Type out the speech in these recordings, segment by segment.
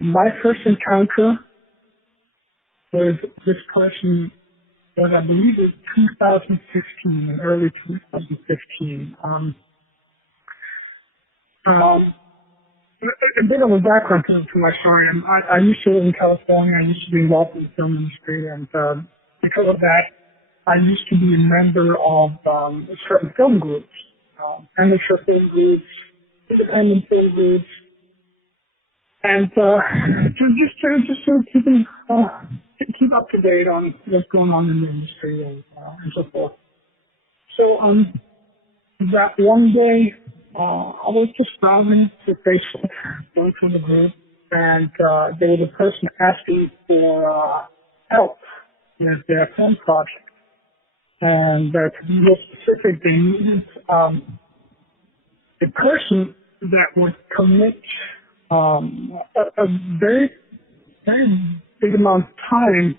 My first encounter with this person was, I believe, in 2015, early 2015. A bit of a background to my story. I used to live in California. I used to be involved in the film industry, and because of that, I used to be a member of certain film groups, amateur film groups, independent film groups, and just to keep up to date on what's going on in the industry and so forth. So that one day, I was just browsing through Facebook, going through the group, and there was a person asking for help with their film project. And to be more specific, they needed a person that would commit a very, very big amount of time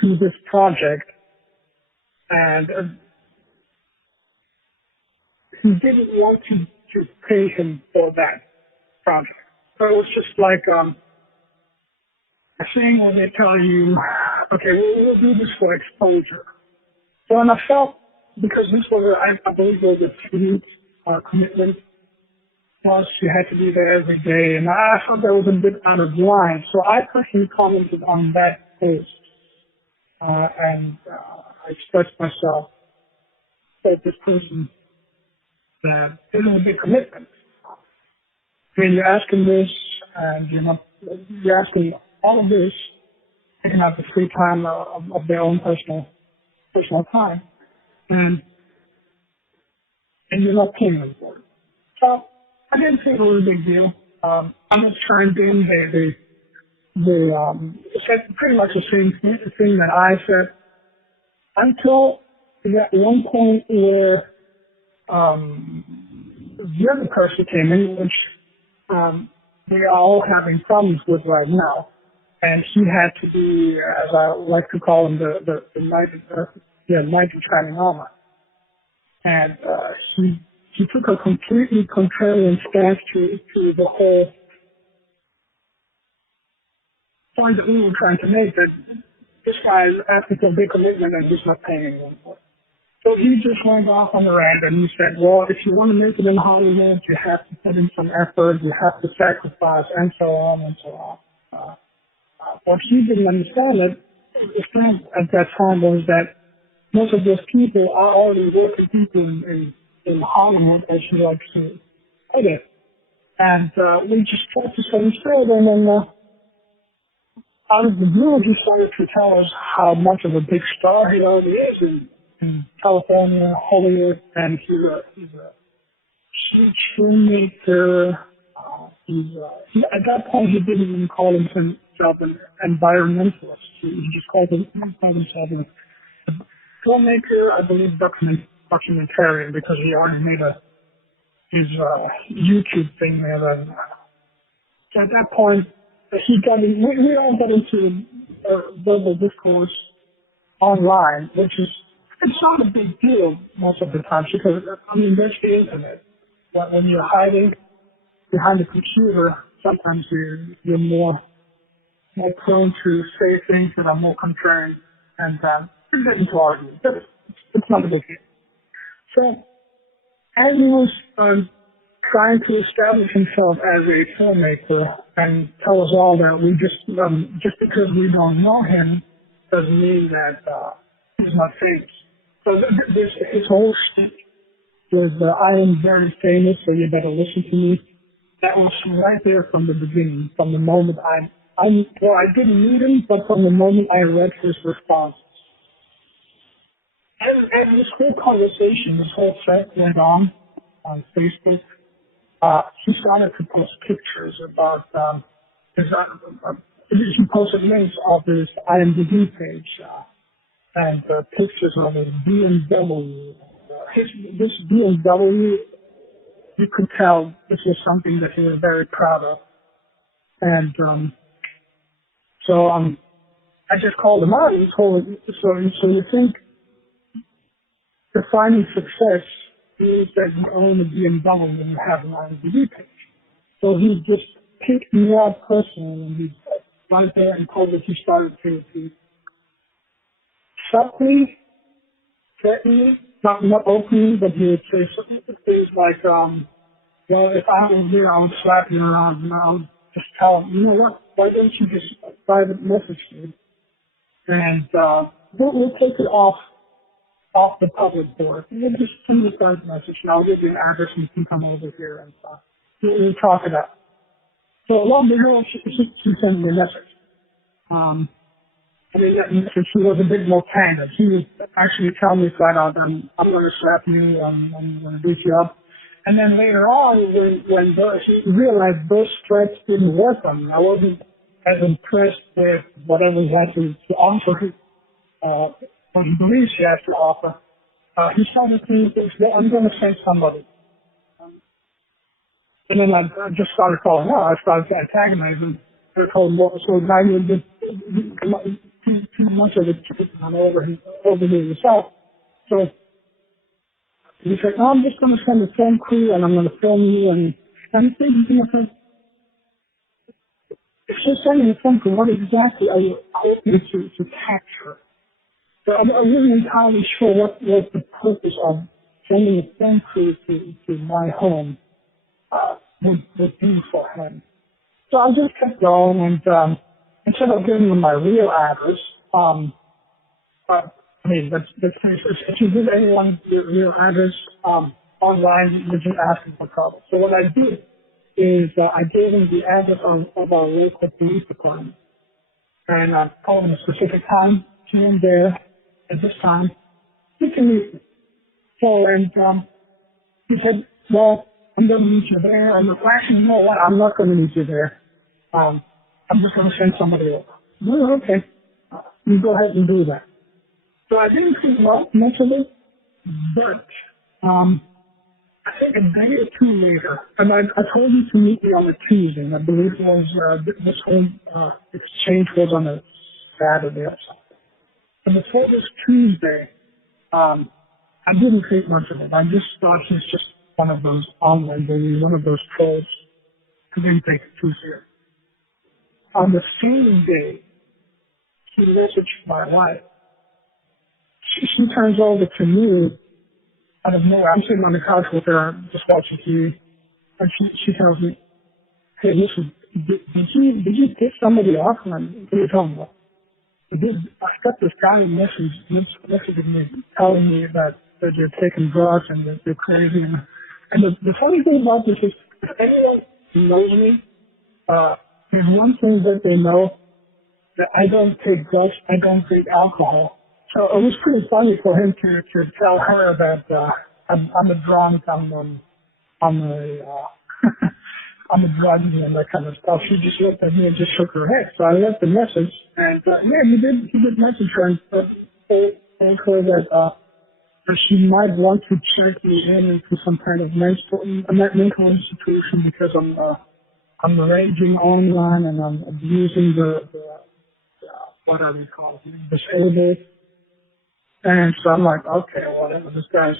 to this project, and he didn't want to pay him for that project. So it was just like a thing where they tell you, okay, we'll do this for exposure. So, and I felt, because this was, I believe it was a 2 week commitment, plus you had to be there every day, and I thought that was a bit out of line. So I personally commented on that post, and I expressed myself that this person, that it was a big commitment. I mean, you're asking this, and you're asking all of this, taking out the free time of their own personal time, and you're not paying them for it. So I didn't think it was a big deal. I just chimed in. They said pretty much the same thing that I said, until that one point where the other person came in, which they are all having problems with right now. And he had to be, as I like to call him, the knight in shining armor. And he took a completely contrarian stance to the whole point that we were trying to make, that this guy is asking for a big commitment and he's not paying anyone for it. So he just went off on the rant and he said, well, if you want to make it in Hollywood, you have to put in some effort, you have to sacrifice, and so on and so on. What he didn't understand at that time was that most of those people are already working people in Hollywood, as he likes to put it. And we just tried to set him straight, and then out of the blue, he started to tell us how much of a big star he already is in California, Hollywood, and he's a huge filmmaker. At that point, he didn't even call himself an environmentalist. He just called himself a filmmaker, I believe documentarian, because he already made his YouTube thing there. So at that point, we all got into verbal discourse online, which is, it's not a big deal most of the time, because, I mean, there's the internet. But when you're hiding behind a computer, sometimes you're more prone to say things that are more contrarian, and you get into arguments. It's not a big deal. So, as he was trying to establish himself as a filmmaker and tell us all that we just because we don't know him doesn't mean that he's not famous. So his whole shtick was, I am very famous, so you better listen to me. That was right there from the beginning, from the moment I didn't meet him, but from the moment I read his response. And this whole conversation, this whole thread went on Facebook. He started to post pictures about he posted links of his IMDb page and pictures of his BMW. This BMW, you could tell this was something that he was very proud of. And so I just called him out and told him, so you think defining success means that you own a BMW and you have an IMDb page. So he just picked me up personally, and he right there in public, he started to shock me, threaten me, not openly, but he would say things like, well, if I was there, I would slap you around, and I would just tell him, you know what, why don't you just private message me, and we'll take it off the public board. We'll just send you a private message, and I'll give you an address, and you can come over here, and we'll talk it out. So along the girl, she sent me a message. I mean, that message, she was a bit more candid. She was actually telling me flat out, I'm going to slap you, I'm going to beat you up. And then later on, when she realized those threats didn't work on me, I wasn't as impressed with whatever he had to offer, what he believes he has to offer. He started to think, well, I'm going to send somebody. And then I just started calling out. I started to antagonize him. I told him, well, so now you're just too much of it over here yourself. So he said, no, I'm just going to send a film crew and I'm going to film you. And I'm thinking, if you're sending a film crew, what exactly are you hoping to capture? So I'm really entirely sure what was the purpose of sending a film crew to my home. Would do for him. So I just kept going, and instead of giving him my real address, I mean, if you give anyone your real address online, you're just asking for trouble. So what I did is I gave him the address of our local police department, and I told him a specific time, see him there at this time. He can meet me. So, and he said, well, I'm going to meet you there. And actually, you know what? I'm not going to meet you there. I'm just going to send somebody over. Well, okay. You go ahead and do that. So I didn't think much of it, but I think a day or two later, and I told you to meet me on a Tuesday, and I believe it was this whole exchange was on a Saturday or something. And before this Tuesday, I didn't think much of it. I just thought he's just one of those online bullies, one of those trolls. I didn't take it too serious. On the same day, he messaged my wife. She turns over to me out of nowhere. I'm sitting on the couch with her, just watching TV, and she tells me, "Hey, listen, did you piss somebody off?" And I'm, what are you talking about? I got this guy messaging me, telling me that you're taking drugs and that you're crazy. And the funny thing about this is, if anyone knows me, there's one thing that they know, that I don't take drugs, I don't drink alcohol. So it was pretty funny for him to tell her that I'm a drunk, I'm a I'm a druggie and that kind of stuff. She just looked at me and just shook her head. So I left the message, and he did message her and told her that she might want to check me into some kind of mental institution because I'm raging online and I'm abusing the what are they called, disabled. And so I'm like, okay, whatever, this guy's.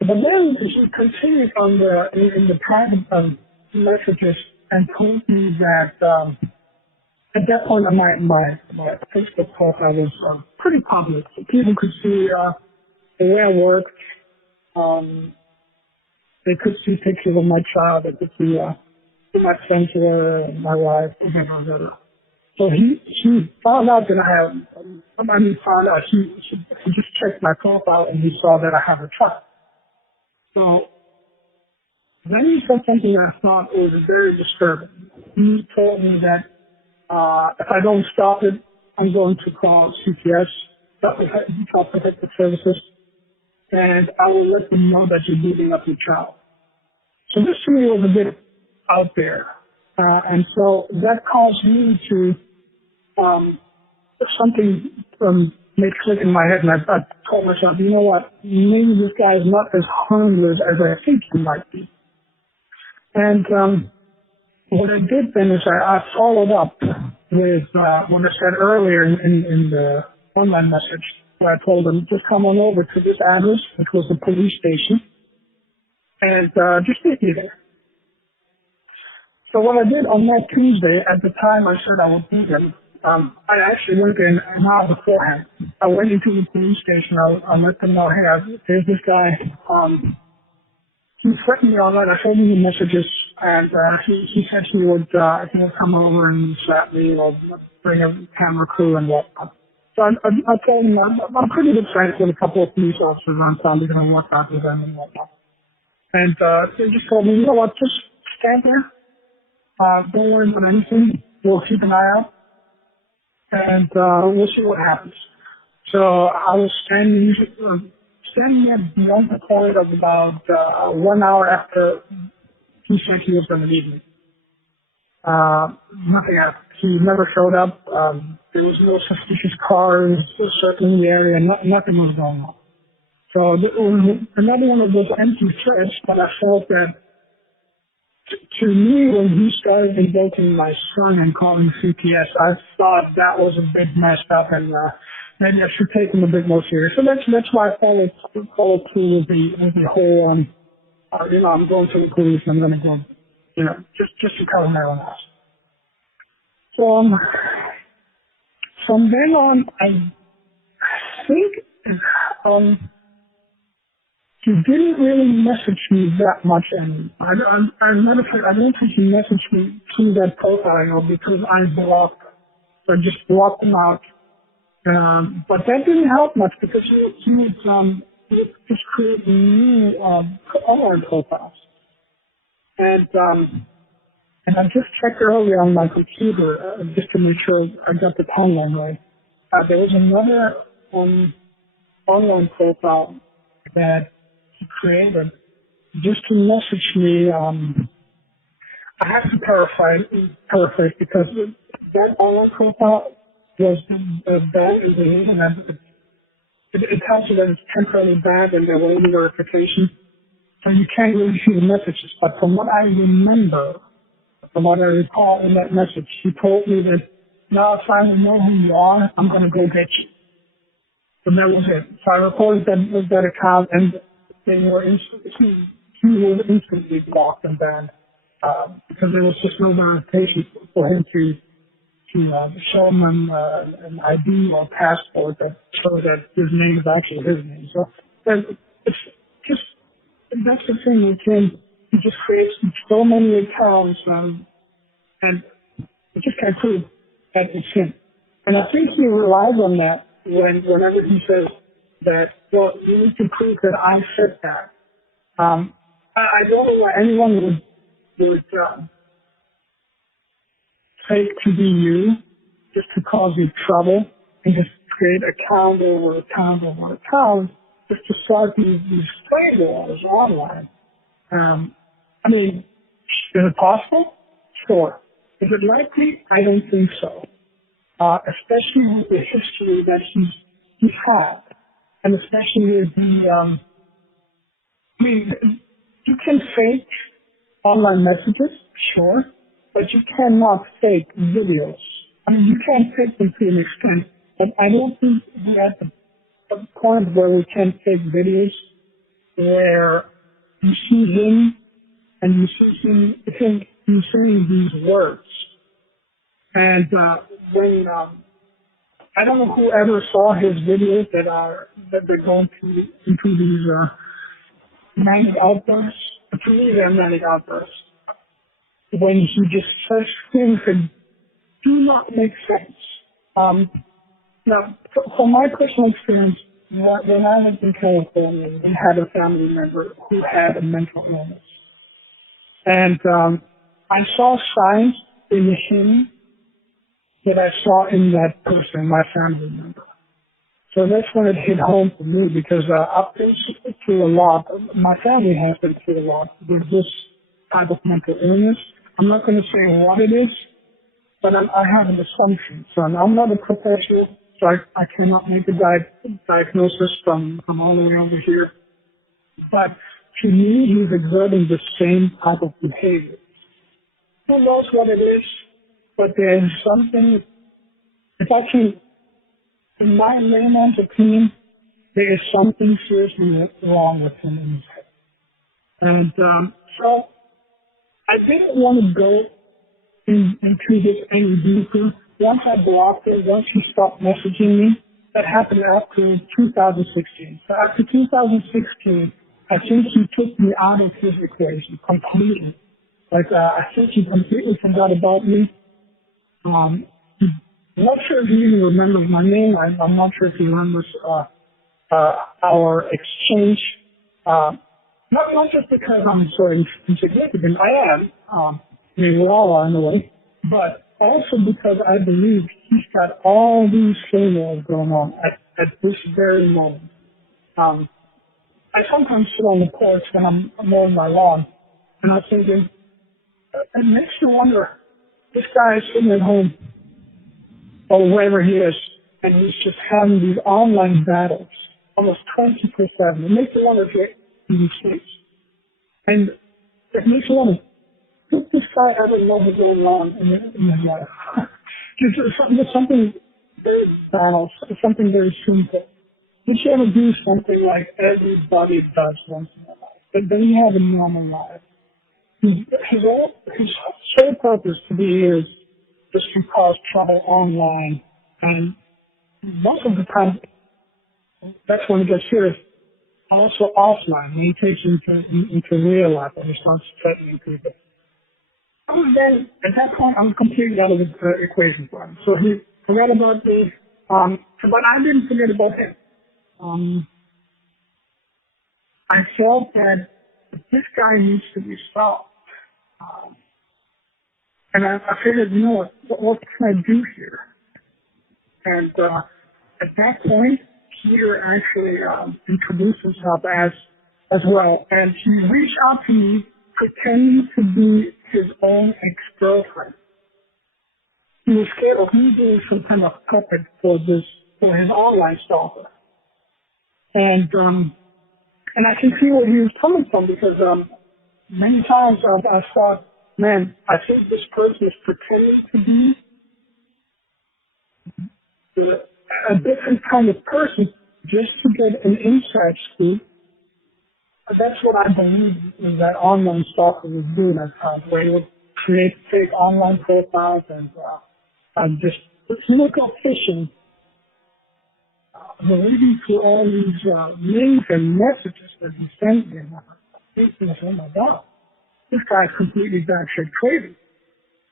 But then she continued on in the private messages and told me that at that point my Facebook profile was pretty public. So people could see the way I worked. They could see pictures of my child. They could see my friends were, my wife, etc. So she found out that found out he just checked my profile and he saw that I have a child. So then he said something that I thought was very disturbing. He told me that if I don't stop it, I'm going to call CPS, Child Protective Services, and I will let them know that you're beating up your child. So this to me was a bit out there. And so that caused me to something made click in my head, and I told myself, you know what, maybe this guy is not as harmless as I think he might be. And what I did then is I followed up with what I said earlier in the online message, where I told him, just come on over to this address, which was the police station, and just meet me there. So what I did on that Tuesday, at the time I said I would meet him, I actually went in an hour beforehand. I went into the police station. I let them know, hey, there's this guy. He threatened me all night. I told him the messages, and he said he would come over and slap me or bring a camera crew and whatnot. So I told him I'm pretty good friends with a couple of police officers around town. We're going to work out with them and whatnot. And they just told me, you know what, just stand there. Don't worry about anything. We'll keep an eye out, and we'll see what happens. So I was standing at beyond the point of about 1 hour after he said he was going to meet me. Nothing happened. He never showed up. There was no suspicious cars circling the area. Nothing was going on. So it was another one of those empty threats, but I felt that to me, when he started invoking my son and calling CPS, I thought that was a bit messed up, and maybe I should take him a bit more serious. So that's why I followed through with the whole, I'm going to the police and I'm going to go, just to cover my own ass. So from then on, I think he didn't really message me that much, and I don't think he messaged me through that profile, because I just blocked him out. But that didn't help much, because he would just create new online profiles. And I just checked earlier on my computer just to make sure I got the timeline right. There was another online profile that he created just to message me. I have to paraphrase because that online profile was banned in the internet. It tells you that it's temporarily banned and there will be verification. So you can't really see the messages. But from what I remember, from what I recall in that message, he told me that now if I know who you are, I'm going to go get you. And that was it. So I reported that account, and he was instantly blocked and banned because there was just no verification for him to show him an ID or passport that shows that his name is actually his name. So it's just, that's the thing with him. He just creates so many accounts and you just can't prove that it's him. And I think he relies on that whenever he says that, well, you need to prove that I said that. I don't know why anyone would fake to be you just to cause you trouble and just create account over account over account just to start these trade wars online. I mean, is it possible? Sure. Is it likely? I don't think so. Especially with the history that he's had, and especially with the, I mean, you can fake online messages, sure, but you cannot fake videos. I mean, you can fake them to an extent, but I don't think we're at the point where we can fake videos where you see him and you see him saying these words. And when I don't know whoever saw his videos that they're going into these manic outbursts. To me, they're manic outbursts. When he just says things that do not make sense. Now, from my personal experience, when I lived in California, we had a family member who had a mental illness. And I saw signs in him that I saw in that person, my family member. So that's when it hit home for me, because I've been through a lot. My family has been through a lot with this type of mental illness. I'm not going to say what it is, but I have an assumption. So I'm not a professional, so I cannot make a diagnosis from all the way over here. But to me, he's exerting the same type of behavior. Who knows what it is, but there's something, if I can, in my layman's opinion, there is something seriously wrong with him in his head. And so I didn't want to go into this any deeper. Once I blocked her, once she stopped messaging me, that happened after 2016. So after 2016, I think he took me out of his equation completely. Like, I think he completely forgot about me. I'm not sure if he even remembers my name. I'm not sure if he remembers our exchange. Not just because I'm so insignificant. I am. I mean, we all are in a way. But also because I believe he's got all these emails going on at this very moment. I sometimes sit on the porch when I'm mowing my lawn, and I'm thinking, it makes you wonder, this guy is sitting at home, or wherever he is, and he's just having these online battles, almost 24/7. It makes you wonder if he sleeps. And it makes you wonder, does this guy ever know what's going on in his life? There's something very banal, something very simple. You should ever do something like everybody does once in a while, but then you have a normal life. His sole purpose to be here is just to cause trouble online, and most of the time, that's when it gets serious. Also offline, when he takes into real life and he starts threatening people. Then, at that point, I'm completely out of the equation for him. So he forgot about me, but I didn't forget about him. I felt that this guy needs to be stopped. And I figured, you know what can I do here? And at that point, Peter actually introduced himself as well. And he reached out to me pretending to be his own ex-girlfriend. He was scared of me being some kind of puppet for his online stalker. And I can see where he was coming from because many times I thought, man, I think this person is pretending to be a different kind of person just to get an inside scoop. That's what I believe is that online stalker was doing at times, where he would create fake online profiles and just go fishing. Reading through all these links and messages that he sent me, and I'm thinking, oh my God, this guy's completely batshit crazy.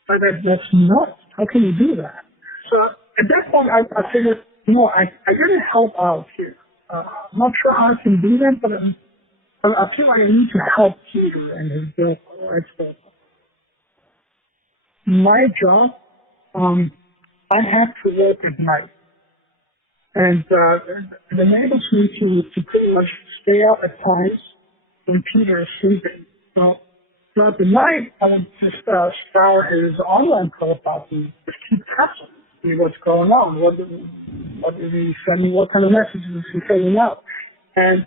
That's nuts. How can you do that? So at that point, I figured, I gotta help out here. I'm not sure how I can do that, but I feel like I need to help Peter and his girlfriend or ex-girlfriend. My job, I have to work at night. And it enables me to pretty much stay out at times when Peter is sleeping. So throughout the night, I would just scour his online profile to just keep tabs, see what's going on, what did he send me, what kind of messages is he sending out. And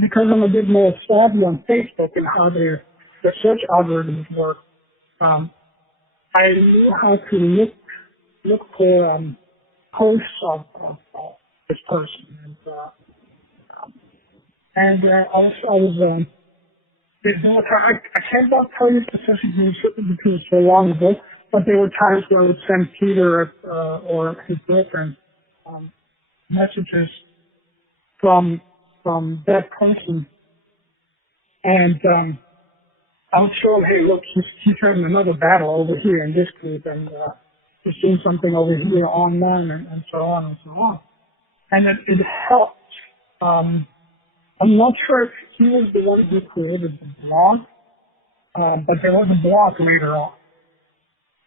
because I'm a bit more savvy on Facebook and how their search algorithms work, I knew how to look for posts of this person, and I was I can't tell you specifically because it's so long ago, but there were times where I would send Peter or his girlfriend messages from that person, and I would show him, hey, look, he's having another battle over here in this group, and he's doing something over here online, and so on and so on. And it helped. I'm not sure if he was the one who created the blog, but there was a blog later on.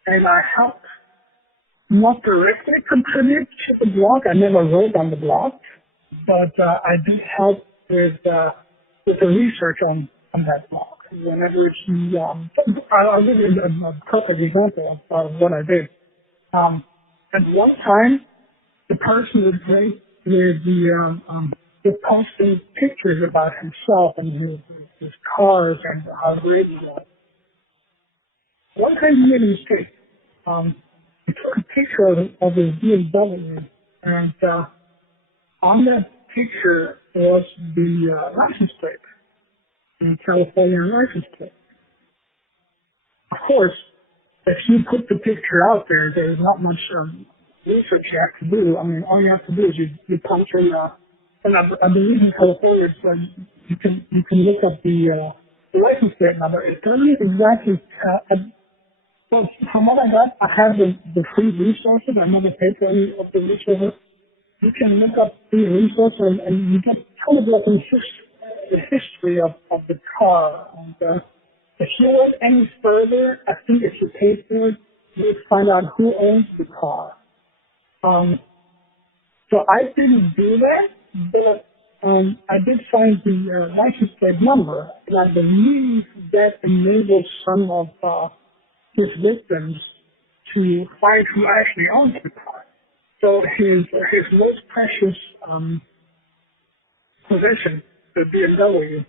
And I helped not directly contribute to the blog. I never wrote on the blog, but I did help with the research on that blog. Whenever I'll give you a perfect example of what I did. At one time, the person was great with with posting pictures about himself and his cars and how great he was. One time he made a mistake. He took a picture of his BMW, and on that picture was the license plate, the California license plate. Of course, if you put the picture out there, there's not much research you have to do. I mean, all you have to do is you punch in, and I believe in California, so you can look up the license plate number. It doesn't exactly, well, from what I got, I have the free resources. I never paid for any of the resources. You can look up the resources and you get kind of like the history of the car. And if you went any further, I think if you pay for it, you'd find out who owns the car. So I didn't do that, but I did find the license plate number, and I believe that enabled some of his victims to find who actually owns the car. So his most precious possession, the BMW,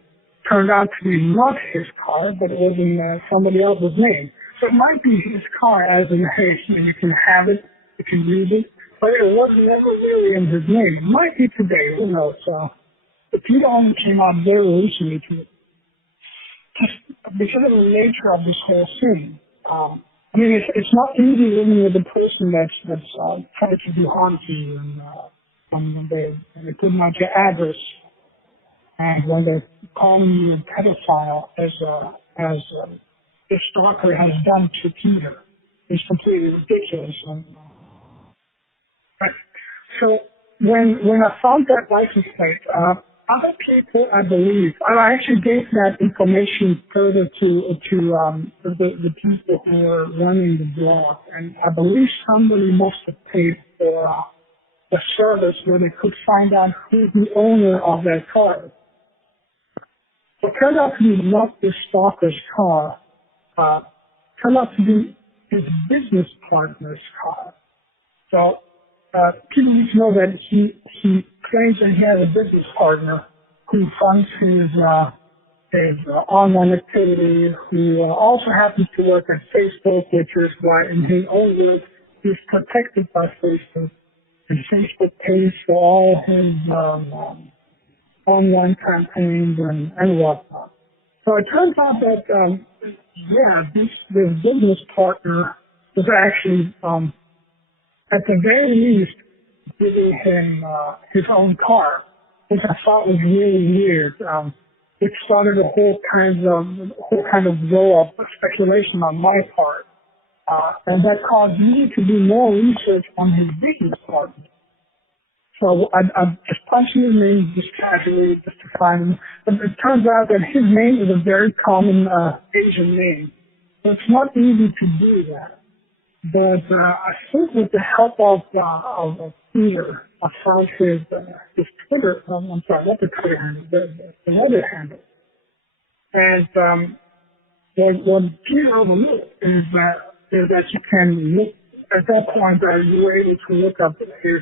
turned out to be not his car, but it was in somebody else's name. So it might be his car, as in, hey, you can have it if you use it, but it was never really in his name. It might be today, who knows. The PETA only came out very recently to just because of the nature of this whole thing. I mean, it's not easy living with a person that's trying to do harm to you, and they put out your address, and when they're calling you a pedophile, as this stalker has done to Peter, it's completely ridiculous. Right. So when I found that license plate, other people, I believe, I actually gave that information further to the people who were running the blog, and I believe somebody must have paid for a service where they could find out who the owner of that car is. So it turned out to be not the stalker's car. Turned out to be his business partner's car. So people need to know that he claims that he has a business partner who funds his online activity, who also happens to work at Facebook, which is why, in his own words, he's protected by Facebook. And Facebook pays for all his online campaigns and whatnot. So it turns out that, this business partner was actually, at the very least, giving him his own car, which I thought was really weird. It started a whole kind of row of speculation on my part, and that caused me to do more research on his business partner. So I just punched his name just casually just to find him, but it turns out that his name is a very common Asian name, so it's not easy to do that. But I think with the help of Peter, I found his Twitter. I'm sorry, not the Twitter handle, the Reddit handle. And what Peter overlooked is that you can look at that point that you were able to look up his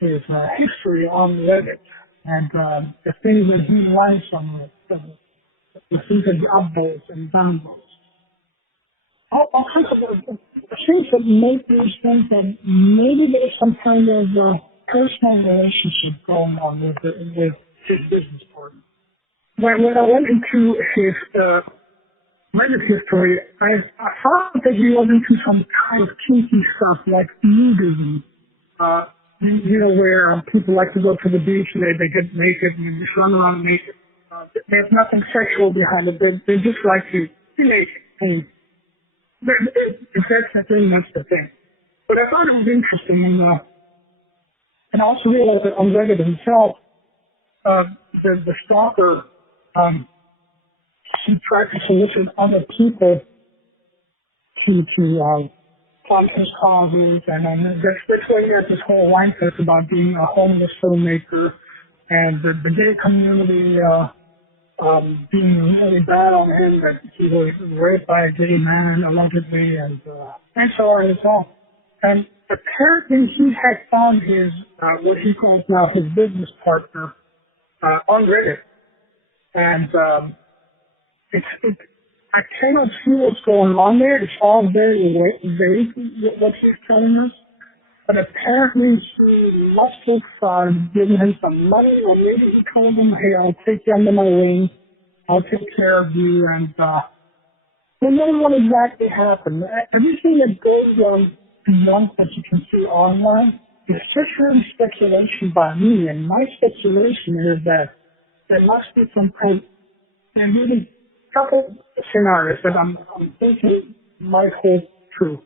history on Reddit and the things that he likes on it, the things that he upvotes and downvotes. I'll think about things that make me think that maybe there's some kind of personal relationship going on with his business partner. When I went into his Reddit history, I found that he was into some kind of kinky stuff like nudism. Where people like to go to the beach and they get naked and just run around naked. There's nothing sexual behind it. They just like to be naked. And if that's the thing, that's the thing. But I thought it was interesting, and I also realized that on Reddit himself, the stalker, he tried to solicit other people to fund his causes, and that's why he has this whole line fest about being a homeless filmmaker, and the gay community being really bad on him, that he was raped by a gay man allegedly, and so on and so on. And apparently he had found his what he calls now his business partner on Reddit, and I cannot see what's going on there. It's all very vague what he's telling us. But apparently he must have given him some money, or maybe he told him, hey, I'll take you under my wing. I'll take care of you. And we know what exactly happened. Everything that goes on beyond what you can see online is just really speculation by me, and my speculation is that there must be some kind, and really couple scenarios that I'm thinking might hold true.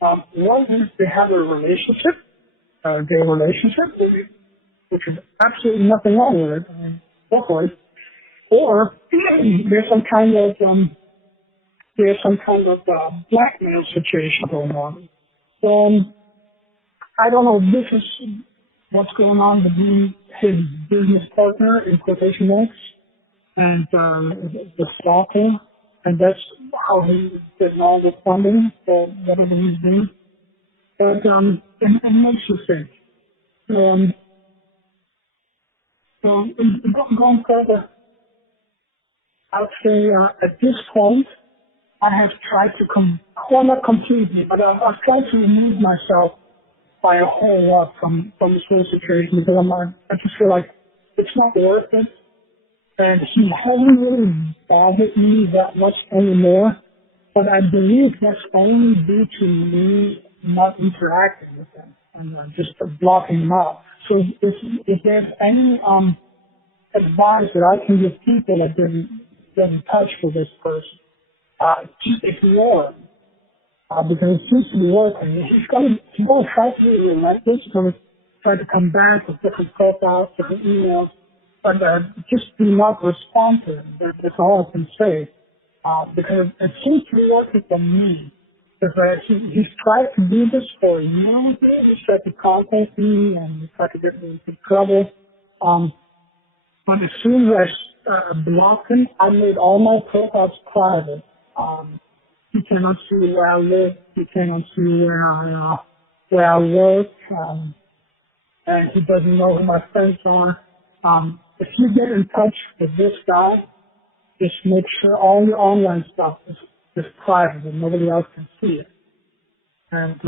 One is they have a relationship, their relationship, which is absolutely nothing wrong with it, luckily. Or there's some kind of blackmail situation going on. So I don't know if this is what's going on between his business partner in quotation marks and the stalker, and that's how he's getting all the funding for whatever he's doing. But it makes you think. So going further, I would say at this point, I have tried to well, not completely, but I've tried to remove myself by a whole lot from this whole situation because I just feel like it's not worth it. And he hasn't really bothered me that much anymore. But I believe that's only due to me not interacting with him and just blocking him out. So if there's any advice that I can give people that didn't get in touch with this person, just ignore him. Because it seems to be working. He's going to try to be relentless, going to try to come back with different profiles, different emails, but just do not respond to him. That's all I can say. Because it seems to be working for me. Because he's tried to do this for a year. He's tried to contact me and he's tried to get me into trouble. But as soon as I blocked him, I made all my profiles private. He cannot see where I live. He cannot see where I work. And he doesn't know who my friends are. If you get in touch with this guy, just make sure all your online stuff is private and nobody else can see it. And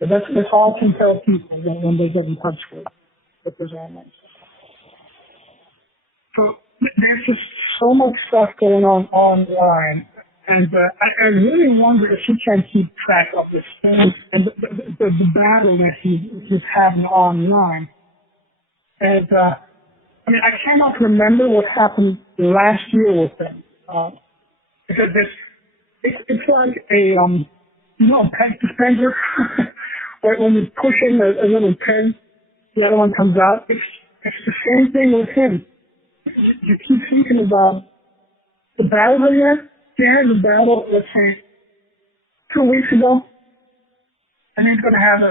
but that's all I can tell people when they get in touch with this online stuff. So there's just so much stuff going on online. And I really wonder if he can keep track of this thing and the battle that he's having online. And I mean, I cannot remember what happened last year with him. Because it's like a pen dispenser where when you push in a little pen, the other one comes out. It's the same thing with him. You keep thinking about the battle again. He had a battle, let's say, 2 weeks ago, and he's going to have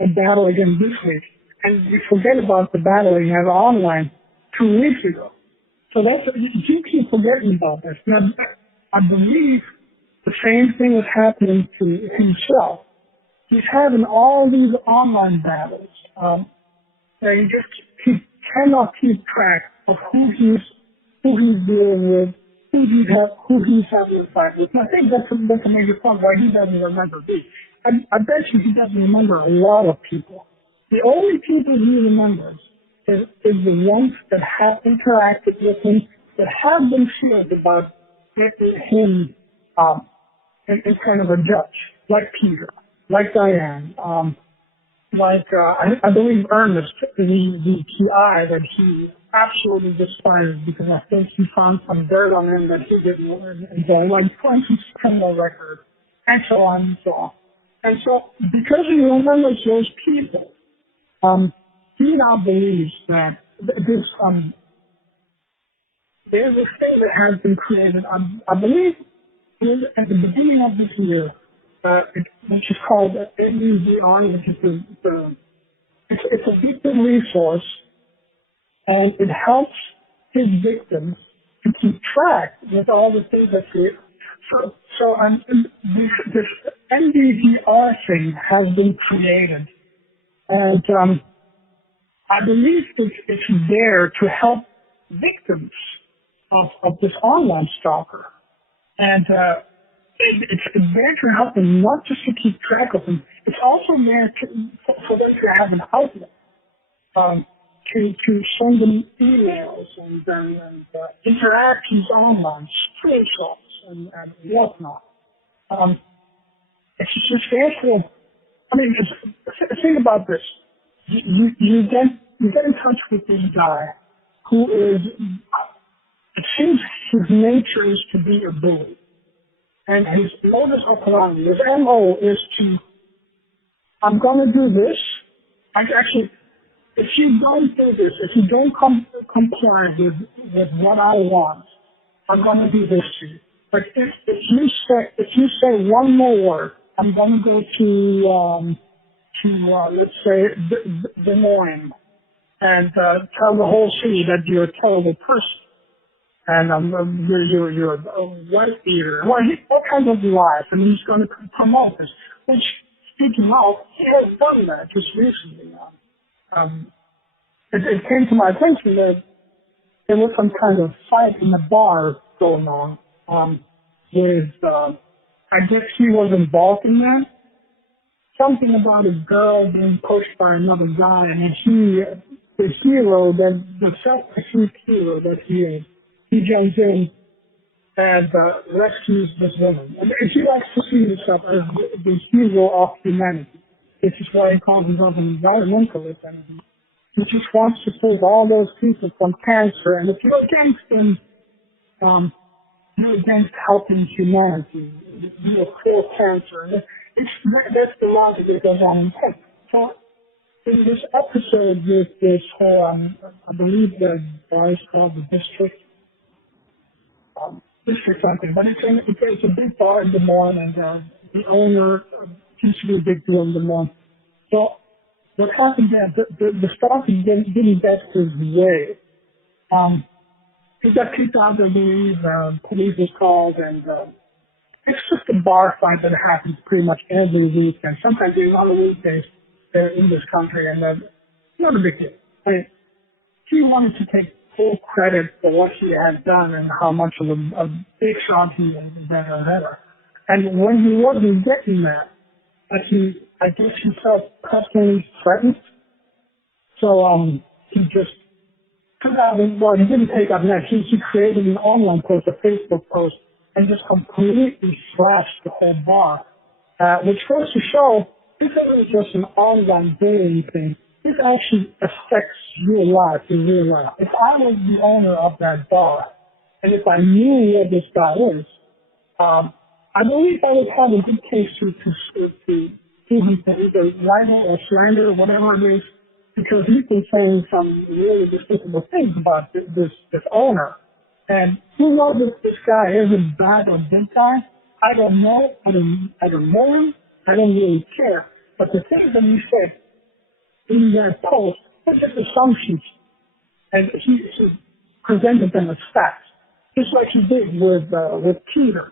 a battle again this week. And you forget about the battle he had online 2 weeks ago. So you keep forgetting about this. Now, I believe the same thing is happening to himself. He's having all these online battles. And he cannot keep track of who he's dealing with, who he's having a fight with. And I think that's a major point why he doesn't remember me. I bet you he doesn't remember a lot of people. The only people he remembers is the ones that have interacted with him, that have been serious about getting him in front of a judge, like Peter, like Diane, I believe Ernest, the PI that he absolutely despised because I think he found some dirt on him that he didn't enjoy, like for instance, criminal record, and so on and so on. And so, because he remembers those people, he now believes that this, there's a thing that has been created, I believe, at the beginning of this year, which is called MBVR, which is it's a victim resource, and it helps his victims to keep track with all the things that they. So this MBVR thing has been created, and I believe it's there to help victims of this online stalker, and it's there to help them not just to keep track of them. It's also there for them to have an outlet, to send them emails and interactions online, screenshots, and whatnot. It's just actual. I mean, think about this. You get in touch with this guy who is. It seems his nature is to be a bully, and his modus operandi, his MO, is to. I'm going to do this. Actually, if you don't do this, if you don't comply with what I want, I'm going to do this to you. But if you say one more word, I'm going to go to let's say Des Moines and tell the whole city that you're a terrible person and you're a white eater. Well, all kinds of lies, and he's going to promote this. Which, speaking of, he has done that just recently. It came to my attention that there was some kind of fight in the bar going on with, I guess he was involved in that. Something about a girl being pushed by another guy, and the hero, the self-perceived hero that he is, he jumps in and rescues this woman. And he likes to see himself as the hero of humanity. This is why he calls himself an environmentalist, and he just wants to save all those people from cancer. And if you're against him, you're against helping humanity. You're for cancer. That's the logic that goes on in tech. So in this episode with this whole, I believe the guy's called the district something, but it's a big bar in Des Moines, and the owner seems to be a big deal in Des Moines. So what happened there, the stalker didn't get his way. He got kicked out of the police was called, and it's just a bar fight that happens pretty much every weekend. Sometimes even on the weekdays in this country, and not a big deal. I mean, he wanted to take full credit for what he had done and how much of a big shot he is, better. And when he wasn't getting that, I guess he felt personally threatened. So he just took out, well, he didn't take out that. He created an online post, a Facebook post, and just completely slashed the whole bar, which goes to show this isn't just an online bullying thing. This actually affects your life in real life. If I was the owner of that bar, and if I knew where this guy is, I believe I would have a good case to either libel or slander or whatever it is, because he's been saying some really despicable things about this owner. And who knows if this guy is a bad or good guy? I don't know. I don't know him. I don't really care. But the things that he said in that post, they're just assumptions. And he presented them as facts, just like he did with Peter.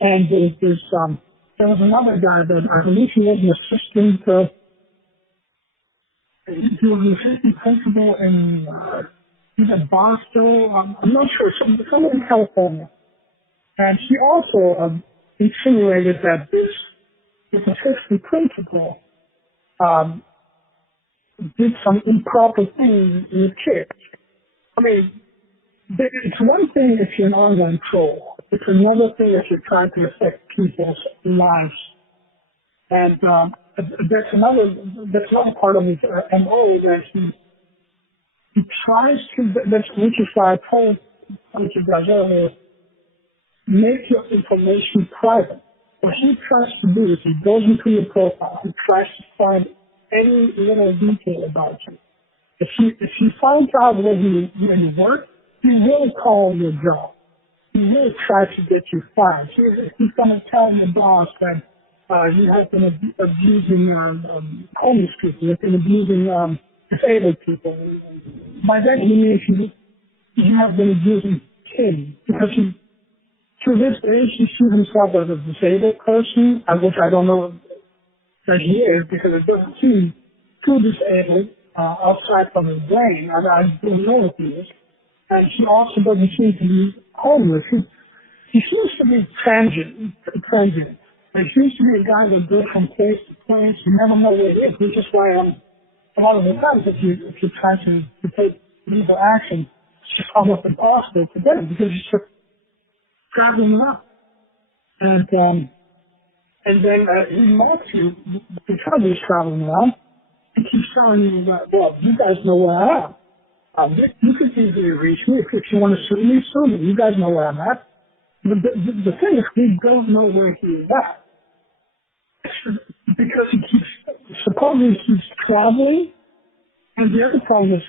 And there was another guy that I believe he was an assistant. He was an assistant principal in either Boston. I'm not sure. Somewhere in California. And he also insinuated that this assistant principal did some improper things with kids. I mean, it's one thing if you're an online troll. It's another thing if you're trying to affect people's lives. And that's another part of his MO that he tries to, which is why I told you guys earlier, make your information private. What he tries to do is he goes into your profile, he tries to find any little detail about you. If he finds out where you work, he will call your job. He will try to get you fired. He's going to tell your boss that you have been abusing homeless people, you've been abusing disabled people. By that he means you have been abusing kids, because to this day he sees himself as a disabled person, which I don't know that he is, because it doesn't seem too disabled outside from his brain. I don't know if he is. And he also doesn't seem to be homeless. He seems to be transient. He seems to be a guy that goes from place to place. You never know where he is, which is why a lot of the times if you try to take legal action, it's just almost impossible to get him, because traveling around. And then he marks you because he's traveling around. He keeps telling you that, well, you guys know where I am. You could easily reach me. If you want to sue me, sue me. You guys know where I'm at. The thing is, we don't know where he is at. Because supposedly he's traveling. And the other problem is,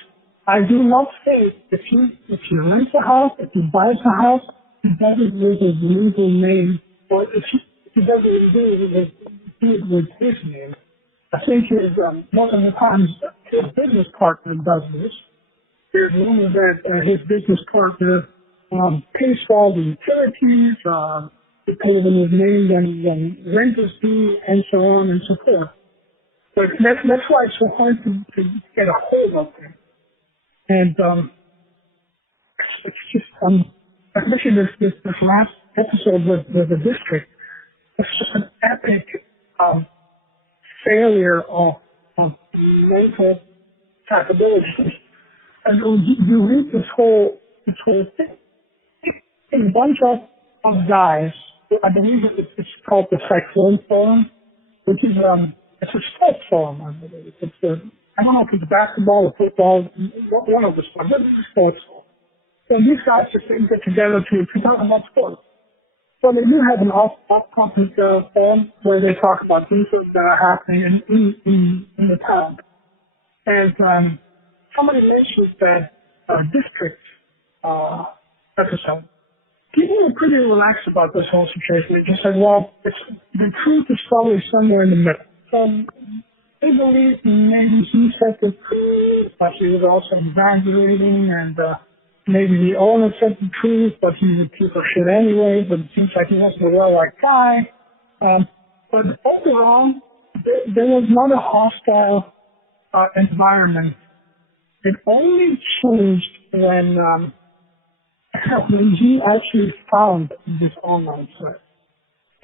I do not say if he rents a house, if he buys a house, he doesn't use his legal name, or if he doesn't do it with his name. I think most of the times his business partner does this. There's rumors that his business partner pays for all the utilities, he pays in his name, then rent is due, and so on and so forth. But that's why it's so hard to get a hold of him. And it's just especially this last episode with the district, it's just an epic failure of mental capability. And you read this whole thing. A bunch of guys, I believe it's called the Cyclone Forum, which is it's a sports forum, I believe. I don't know if it's basketball or football, one of the sports, but it's a sports forum. So these guys just get together to talk about sports. So they do have an off-topic forum where they talk about things that are happening in the town. And somebody mentioned that district episode. People were pretty relaxed about this whole situation. They just said, well, the truth is probably somewhere in the middle. So they believe maybe he said the truth, but he was also exaggerating, and maybe the owner said the truth, but he's a piece of shit anyway, but it seems like he wasn't a well-liked guy. But overall, there was not a hostile environment. It only changed when he actually found this online site.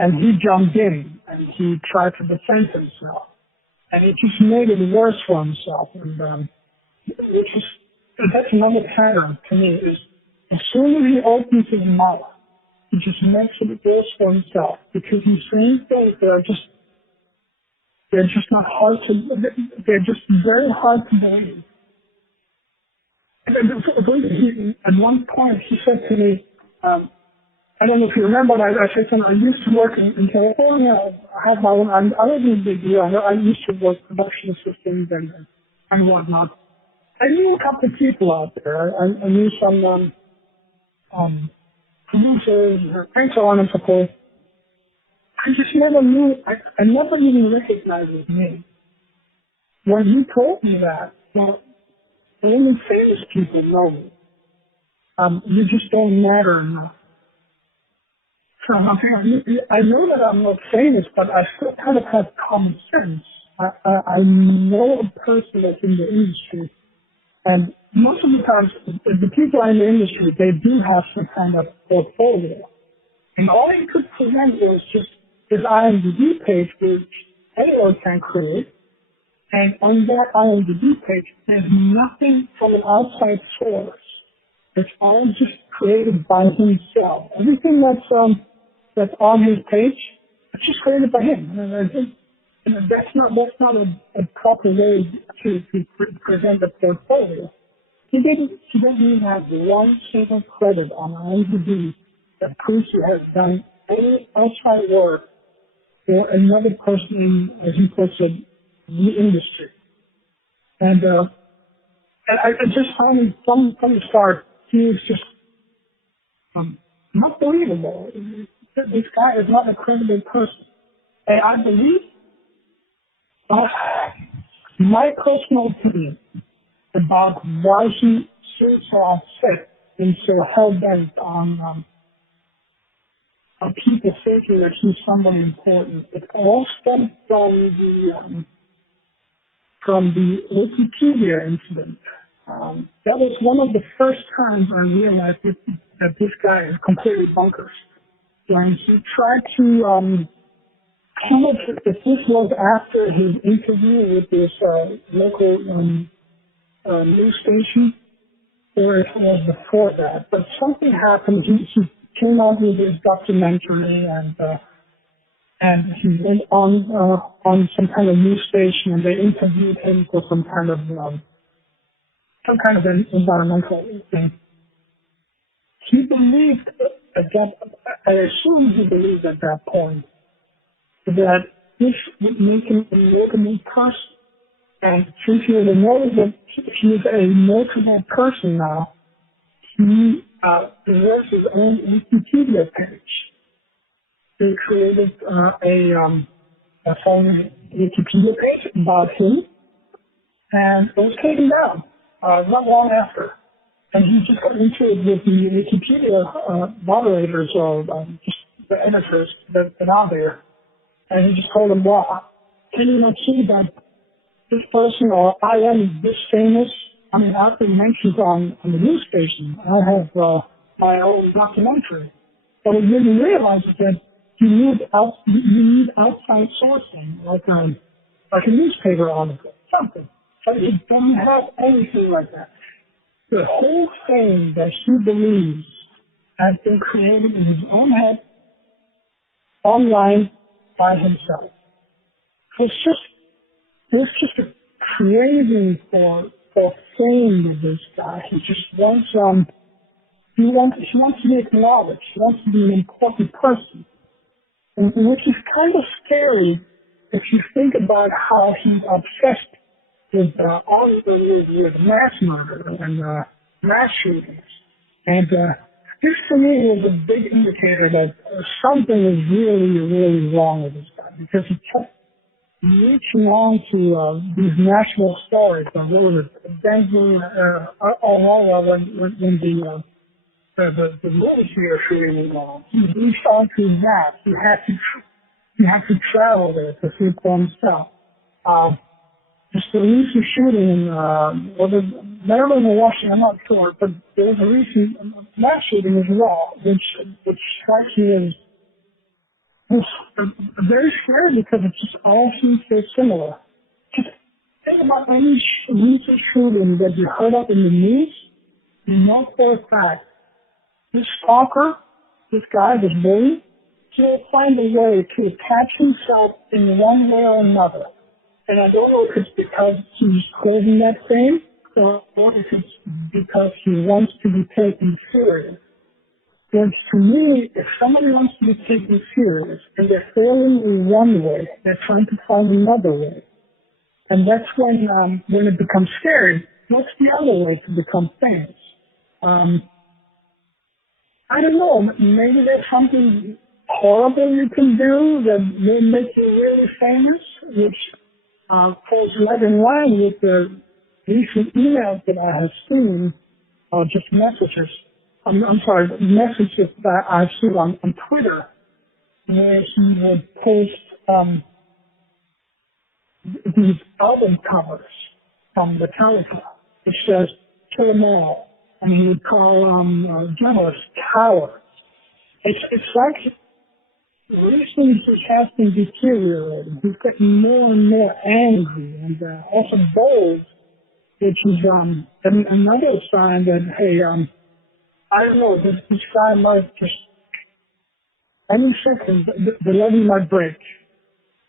And he jumped in, and he tried to defend himself. And it just made it worse for himself. And that's another pattern to me, is as soon as he opens his mouth, he just makes it worse for himself. Because he's saying things that are they're just very hard to believe. And at one point, he said to me, I don't know if you remember, but I said to him, I used to work in California. I have my own, I live in a big deal. I used to work production systems and whatnot. I knew a couple of people out there. I knew some producers and so on and so forth. I just never knew, I never even recognized his name. When he told me that, well, only famous people know me. You just don't matter enough. So I know that I'm not famous, but I still kind of have common sense. I know a person that's in the industry, and most of the times, the people in the industry, they do have some kind of portfolio. And all he could present was just his IMDb page, which anyone can create. And on that IMDb page, there's nothing from an outside source. It's all just created by himself. Everything that's on his page, it's just created by him. And that's not a proper way to present a portfolio. He doesn't even have one single credit on IMDb that proves he has done any outside work for another person in, as he puts it, the industry. And I just found him from the start, he was just not believable. This guy is not a credible person. And I believe my personal opinion about why he seems so upset and so hell-bent on people thinking that he's somebody important. It all stems from the Wikipedia incident. That was one of the first times I realized that this guy is completely bonkers. When he tried to come up with this was after his interview with this local news station, or it was before that. But something happened. He came out with his documentary, and he went on some kind of news station, and they interviewed him for some kind of an environmental thing. He believed at that, I assume he believed at that point that this would make him a notable person. And since he was a notable person now, he deserves his own Wikipedia page. They created a phone Wikipedia page about him, and it was taken down not long after. And he just got into it with the Wikipedia moderators or just the editors that are there. And he just told them, well, can you not see that this person or I am this famous? I mean, I've been mentioned on the news station. I have my own documentary. But he didn't realize that you need outside sourcing, like a newspaper article, something. But he doesn't have anything like that. The whole thing that he believes has been created in his own head, online, by himself. It's just a craving for fame with this guy. He just wants he wants to be acknowledged. He wants to be an important person, which is kind of scary if you think about how he's obsessed with with mass murder and mass shootings. And this for me was a big indicator that something is really, really wrong with this guy, because he kept reaching on to these national stories. What was it? Denver, when the movie theater shooting was on. He reached on to that. He had to travel there to see it for himself. Just the recent shooting in Maryland or Washington, I'm not sure, but there was a recent mass shooting as well, which strikes me as very scary because it just all seems so similar. Just think about any recent shooting that you heard of in the news. You know for a fact, this stalker, this guy, this bully, he'll find a way to attach himself in one way or another. And I don't know if it's because he's craving that fame, or if it's because he wants to be taken serious. But to me, if somebody wants to be taken serious and they're failing in one way, they're trying to find another way. And that's when it becomes scary. What's the other way to become famous? I don't know. Maybe there's something horrible you can do that may make you really famous, which falls right in line with the recent emails that I have seen, or just messages. Messages that I've seen on Twitter, where he would post these album covers from Metallica, which says "kill 'em all," and he would call journalists cowards. It's like recently he has been deteriorating. He's getting more and more angry and also bold, which is another sign that, hey, I don't know, this guy might just, any second, the levee might break.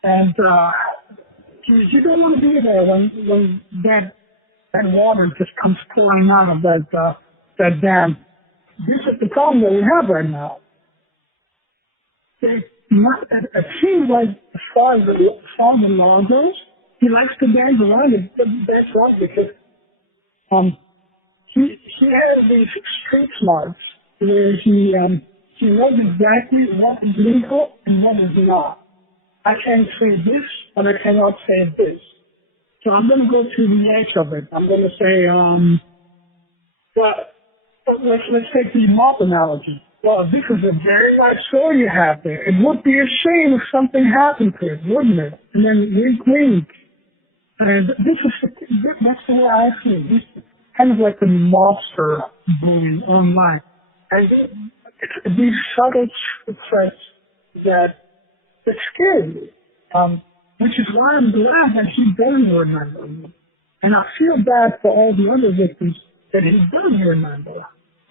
And you don't want to be there when that water just comes pouring out of that dam. This is the problem that we have right now. It seems like as far as the law goes, he likes to dance around it. That's right, because he has these street smarts where he knows exactly what is legal and what is not. I can say this, but I cannot say this. So I'm going to go to the edge of it. I'm going to say, let's take the mob analogy. Well, this is a very nice story you have there. It would be a shame if something happened to it, wouldn't it? And then wink. And that's the way I see it. This kind of like a mobster bullying online. And it's these subtle threats that scare me. Which is why I'm glad that he does remember me. And I feel bad for all the other victims that he does remember.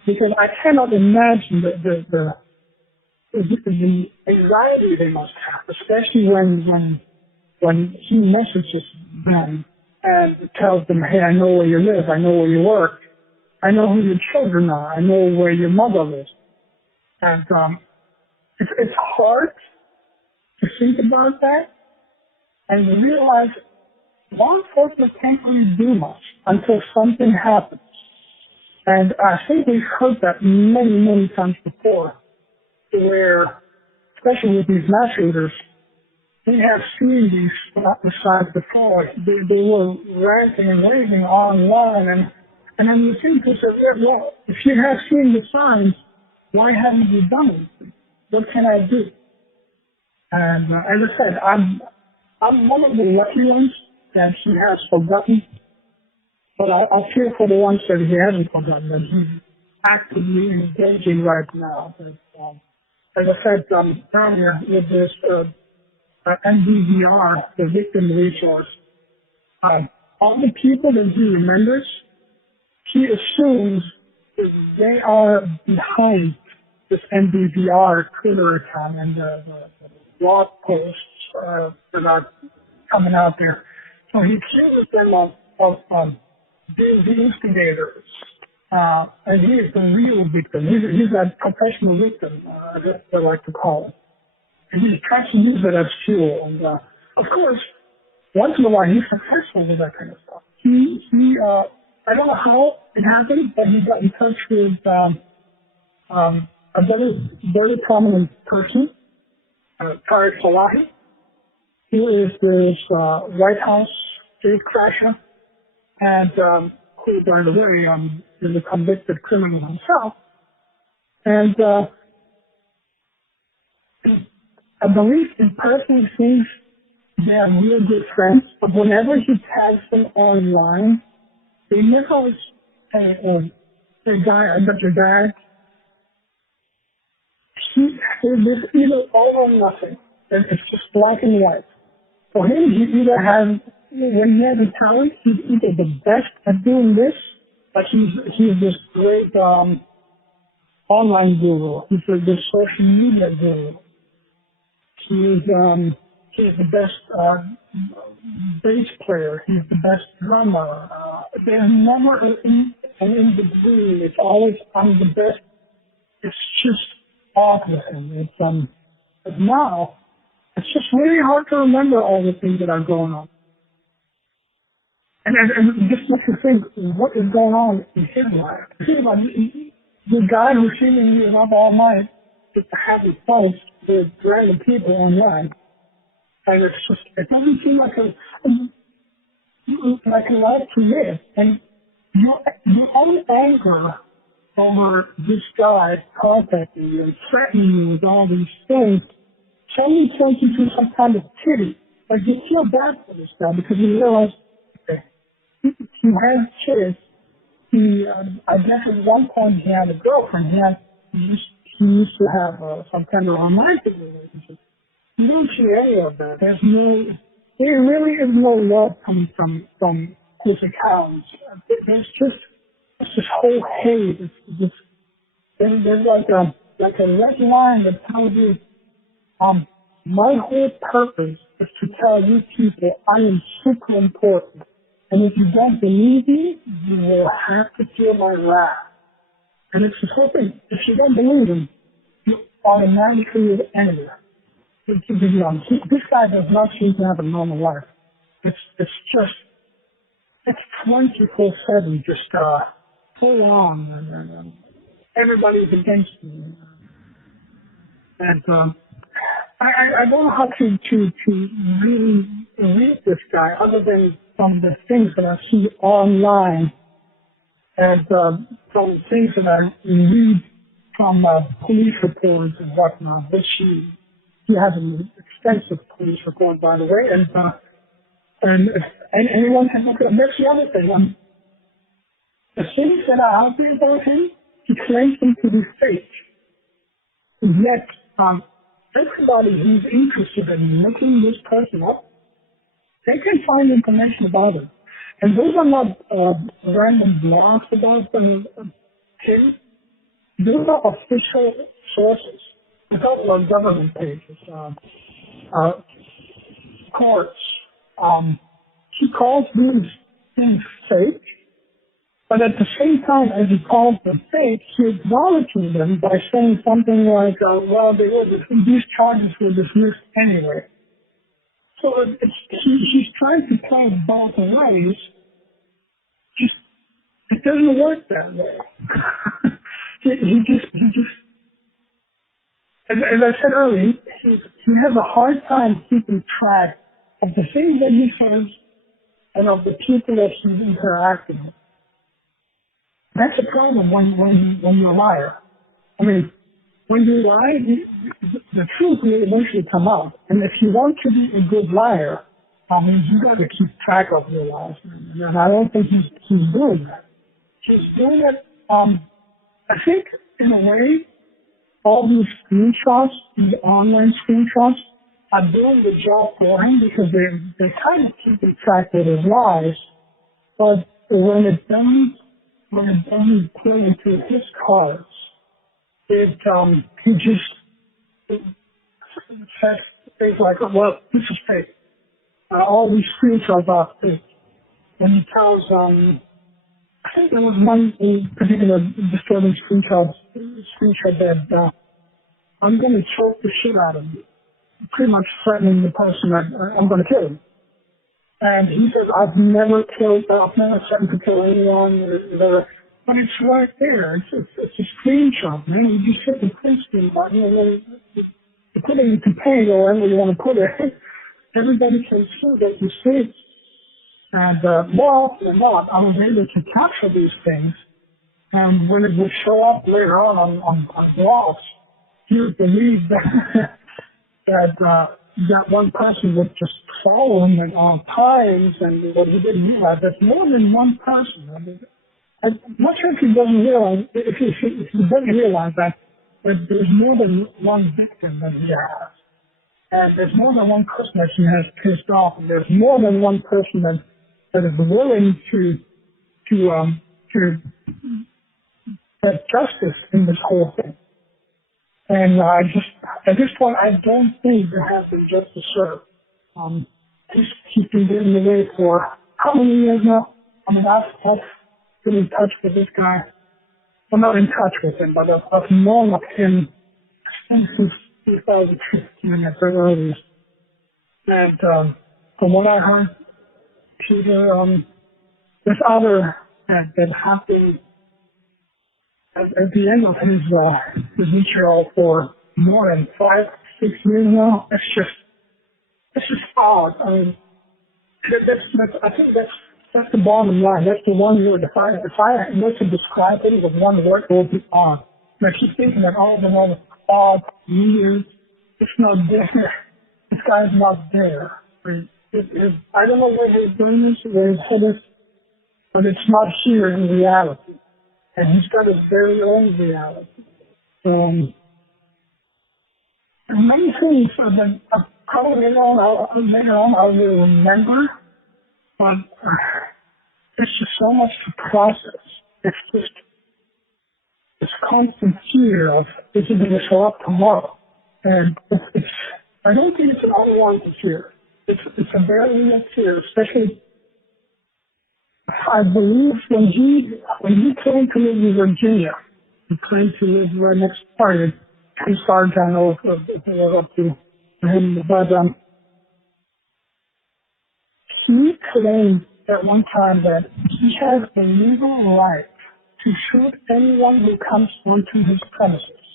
Because I cannot imagine the the anxiety they must have, especially when he messages them and tells them, hey, I know where you live, I know where you work, I know who your children are, I know where your mother lives. And it's hard to think about that and realize law enforcement can't really do much until something happens. And I think we've heard that many, many times before, where, especially with these mass shooters, we have seen these homicides before. They were ranting and raving online, and then you think to yourself, well, if you have seen the signs, why haven't you done it? What can I do? And as I said, I'm one of the lucky ones that he has forgotten, but I feel for the ones that he hasn't forgotten, that he's actively engaging right now. But, as I said earlier, with this MBVR, the Victim Resource, all the people that he remembers, he assumes that they are behind this MBVR Twitter account and the blog posts that are coming out there. So he accuses them of being the instigators. And he is the real victim. He's a professional victim, as I like to call it. And he tries to use it as fuel. And of course, once in a while he's successful with that kind of stuff. I don't know how it happened, but he got in touch with a very prominent person, Tariq Salahi, who is this White House gatecrasher, and who, by the way, is a convicted criminal himself. And I believe in personal things, they are real good friends, but whenever he tags them online, they never say, hey guy, I got your dad. There's either all or nothing. And it's just black and white. For him, he either has, when he has a talent, he's either the best at doing this, like he's this great online guru. He's this social media guru. He's the best bass player. He's the best drummer. There's never an in between. It's always, I'm the best. It's just odd with him. But now, it's just really hard to remember all the things that are going on. And just makes you think, what is going on in his life? Think about the guy who's seemingly is up all night just to have his post with random people online. And it's just, it doesn't seem like a life to live. And your own anger over this guy contacting you and threatening you with all these things suddenly turns into some kind of pity. Like you feel bad for this guy because you realize, okay, he has kids. I guess at one point he had a girlfriend. He used to have some kind of romantic relationship. You don't see any of that. There really is no love coming from his accounts. There's just this whole hate. There's like a red line that tells you, my whole purpose is to tell you people I am super important. And if you don't believe me, you will have to feel my wrath. And it's the whole thing. If you don't believe him, you automatically an enemy. To be honest, this guy does not seem to have a normal life. It's 24/7, just full on, and everybody's against me. And I don't know how to really read this guy other than from the things that I see online and from things that I read from police reports and whatnot, which he has an extensive police report, by the way, and anyone can look at it. That's the other thing. The things that are out there about him, he claims them to be fake. Yet, everybody who's interested in looking this person up, they can find information about him. And those are not random blogs about him. Those are official sources. a couple of government pages, uh, courts. He calls these things fake, but at the same time as he calls them fake, he acknowledges them by saying something like, well, these charges were dismissed anyway. So he's trying to play both ways. Just it doesn't work that way. he just as I said earlier, he has a hard time keeping track of the things that he says and of the people that he's interacting with. That's a problem when you're a liar. I mean, when you lie, the truth will eventually come out. And if you want to be a good liar, I mean, you got to keep track of your lies. And I don't think he's doing that. He's doing it, I think, in a way, all these screenshots, these online screenshots, are doing the job for him because they're kind of keeping track of his lies. But when it doesn't play into his cards, he just says things like, well, this is fake. All these screenshots are fake. And he tells, I think there was one particular disturbing screenshot that I'm going to choke the shit out of you, pretty much threatening the person that I'm going to kill him. And he says, I've never threatened to kill anyone, but it's right there. It's a screenshot, man. You just hit the print screen button and then you put it into paint or wherever you want to put it. Everybody can see that you see it. And more often than not, I was able to capture these things. And when it would show up later on blogs, you would believe that one person would just follow him at all times, and what he didn't realize, there's more than one person. I mean, I'm not sure if he doesn't realize, if he doesn't realize that there's more than one victim that he has. And there's more than one person that he has pissed off, and there's more than one person that is willing to get justice in this whole thing. And at this point, I don't think there has been justice served. He's been getting away for how many years now? I mean, I've been in touch with this guy. Well, not in touch with him, but I've known of him since 2015 at the earliest. And from what I heard, this other that happened at the end of his material for more than 5-6 years now. It's just odd. I mean, I think that's the bottom line. That's the one word. If I were to describe it with one word, it would be odd. And I keep thinking that all the moment, odd, weird, it's not there. This guy's not there. I don't know where his brain is, where his head is, but it's not here in reality. And he's got his very own reality. And many things that probably later on I will remember, but it's just so much to process. It's just this constant fear of, is it going to show up tomorrow? And I don't think it's an unwanted fear. It's a very real fear, especially I believe when he came to live in Virginia, he claimed to live right next door. Two stars I know if it was up to him, but he claimed at one time that he has the legal right to shoot anyone who comes onto his premises.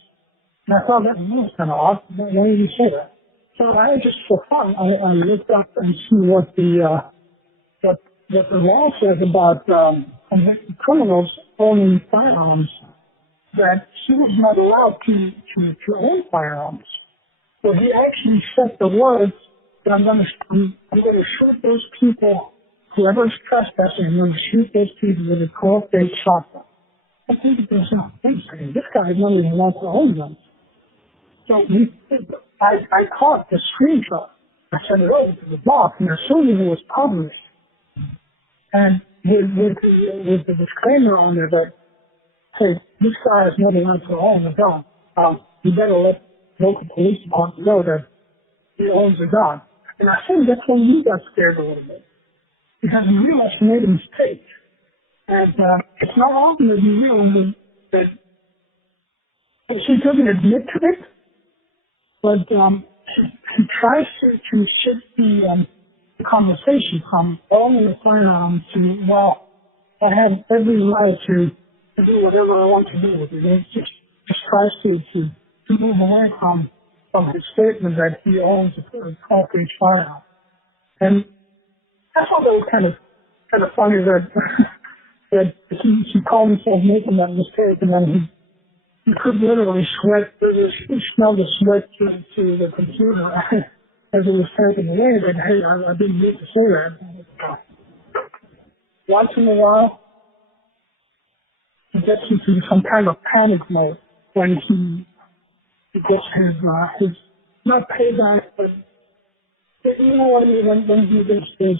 And I thought that was kind of odd. Why did you say that? So I just for fun, I looked up and see what the law says about convicted criminals owning firearms, that he was not allowed to own firearms. So he actually said the words that I'm going to shoot those people, whoever is trespassing, I'm going to shoot those people with a 12-gauge shotgun. I think there's no thing. This guy is not even allowed to own them. So I caught the screenshot. I sent it over to the boss, and as soon as it was published, and with the disclaimer on there that, hey, this guy is not allowed to own a gun. You better let local police department know that he owns a gun. And I think that's when we got scared a little bit, because we realized we made a mistake. And it's not often that you realize that she doesn't admit to it, but he tries to shift the conversation from owning the firearm to, well, I have every right to do whatever I want to do with it. It just tries to move away from his statement that he owns a 12-gauge firearm. And I thought that was kind of funny that that he called himself making that mistake, and then he could literally sweat. He smelled the sweat to the computer as it was taken away. That, hey, I didn't mean to say that. Once in a while, he gets into some kind of panic mode when he gets his not payback, but you know what I mean, when he gets this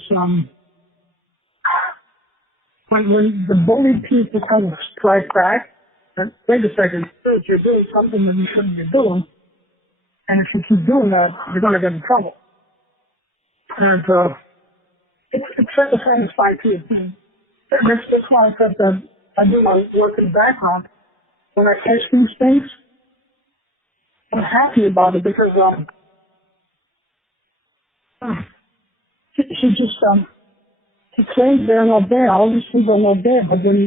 when the bully people kind of strike back, and wait a second, you're doing something that you shouldn't be doing, and if you keep doing that, you're going to get in trouble. And it's very satisfying to you. That's why I said that I do my work in the background. When I catch these things, I'm happy about it, because he just he claims they're not there. Obviously they're not there, but when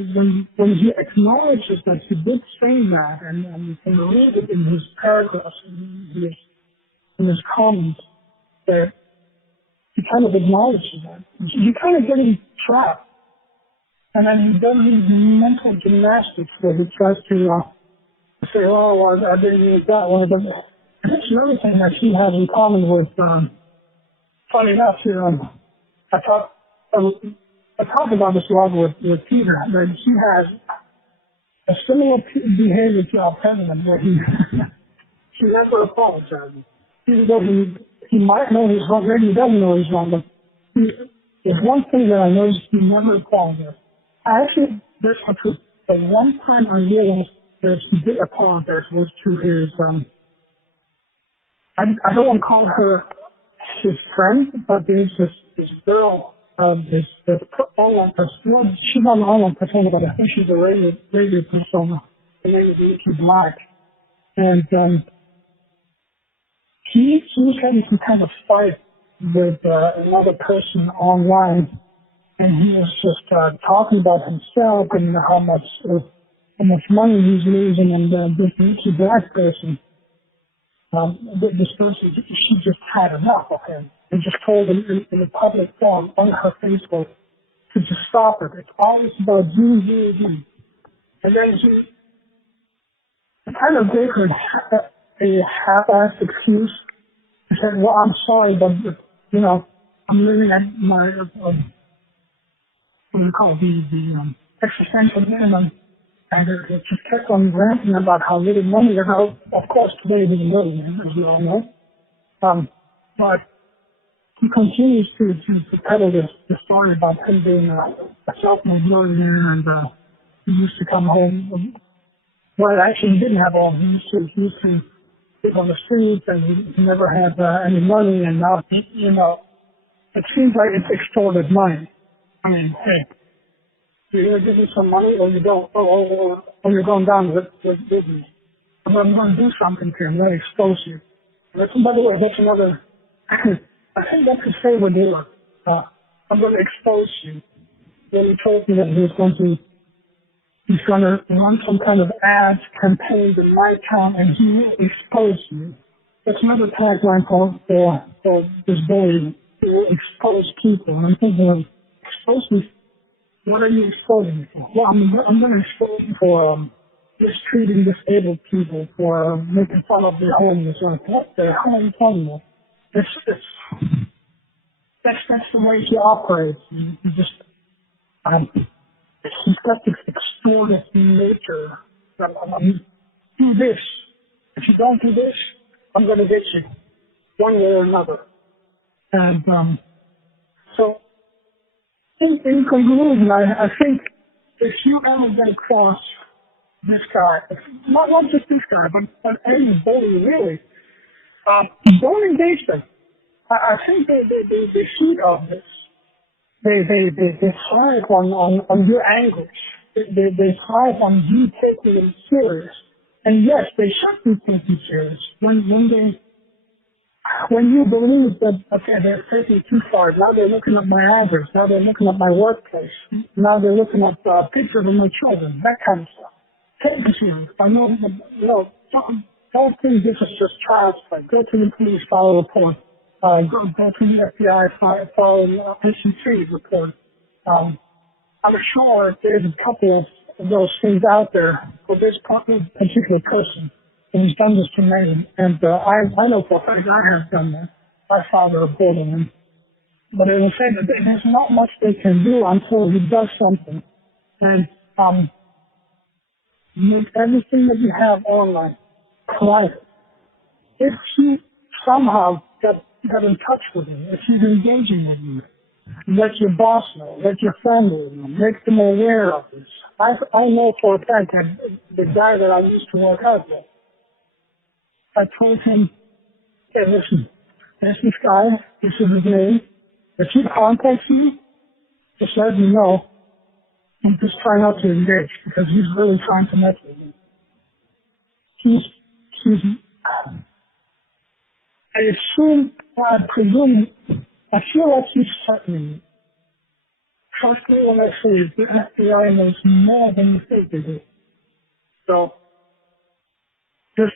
he acknowledges that he did say that, and you can read it in his paragraphs, in his comments, that he kind of acknowledges that. You kind of get him trapped. And then he does these mental gymnastics where he tries to say, oh, well, I didn't use that one. But that's another thing that he has in common with, funny enough, I talked about this a lot with Peter, that he has a similar behavior to our president, where he never apologizes. Even though he might know he's wrong, maybe he doesn't know he's wrong, but there's one thing that I noticed: he never apologized. I actually, this was the one time I realized that he did apologize was to his, I don't want to call her his friend, but there's this girl, this online person. She's not an online persona, but I think she's a radio persona. Her name is Nikki Black. And he was having some kind of fight with another person online, and he was just talking about himself and how much money he's losing, and this Nikki Black person, this person, she just had enough of him and just told him in a public forum on her Facebook to just stop it. It's always about you. And then he kind of gave her a half-assed excuse. He said, well, I'm sorry, but, I'm living at my, what do you call it, the existential minimum. And it just kept on ranting about how little money, of course, today he's a millionaire, as we all know. But he continues to peddle this story about him being a self-made millionaire, and he used to come home. Well, actually, he didn't have all. He used to live on the streets, and he never had any money, and now, it seems like it's extorted money. I mean, hey, you're going to give me some money, or you don't, or you're going down with me. I'm going to do something to you. I'm going to expose you. By the way, that's another, I think that's his favorite dealer. I'm going to expose you. When he told me that he's going to run some kind of ads campaign in my town, and he will expose you. That's another tagline for this boy. He will expose people. And I'm thinking, expose me? What are you exposing me for? Well, I'm going to expose you for mistreating disabled people, for making fun of their homeless. What the hell are you talking about? That's the way he operates. He just, he's got this extortive nature. Do this. If you don't do this, I'm going to get you, one way or another. And so, in conclusion, I think if you ever get across this guy, not just this guy, but any bully really, Don't engage them. I think they feed on this. They thrive on your anguish. They thrive on you taking them serious. And yes, they should be taken serious when you believe that, okay, they're taking too far. Now they're looking at my address. Now they're looking at my workplace. Now they're looking at pictures of my children. That kind of stuff. Take it serious. I know, don't think this is just child's play. Go to the police, file a report. Go to the FBI, file an SEC report. I'm sure there's a couple of those things out there for this particular person. And he's done this to many. And I know for a fact I have done that. I filed a report on him. But it will say that there's not much they can do until he does something. And make everything that you have online private. If he somehow got in touch with you, if he's engaging with you, let your boss know, let your family know, make them aware of this. I know for a fact that the guy that I used to work out with, I told him, hey, listen, there's this guy, this is his name. If he contacts you, just let me know. And just try not to engage because he's really trying to mess with me. I presume, I feel like he's threatening me. Trust me when I say the FBI knows more than you think they do. So, just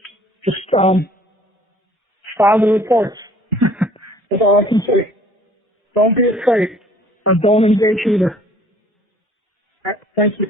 file the reports. That's all I can say. Don't be afraid, but don't engage either. All right, thank you.